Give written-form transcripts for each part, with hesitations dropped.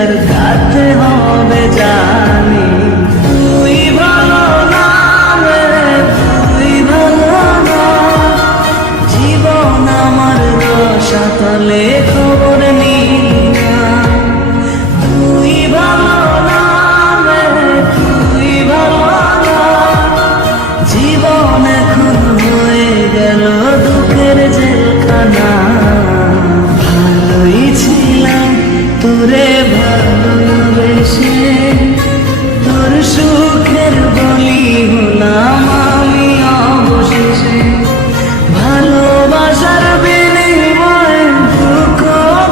আর কাটতে হবে জানি। তুই ভালো না রে, তুই ভালো না, জীবন আমার রসাতলে খবর নিলি না। তুই ভালো না রে, তুই ভালো না, জীবন এখন হয়ে গেল দুঃখের জেলখানা। ভালোই ছিলাম তোরে ভালোবেসে, তোর সুখের বলি হলাম আমি অবশেষে। ভালোবাসার বিনিময়ে দুঃখ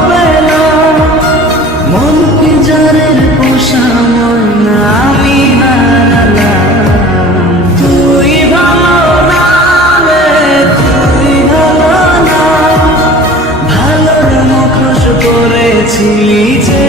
পেলাম, মন পিঞ্জরের পোষা মন আমি হারালাম। তুই ভালো না রে, তুই ভালো না, ভালোর মুখোশ পরেছিলি যে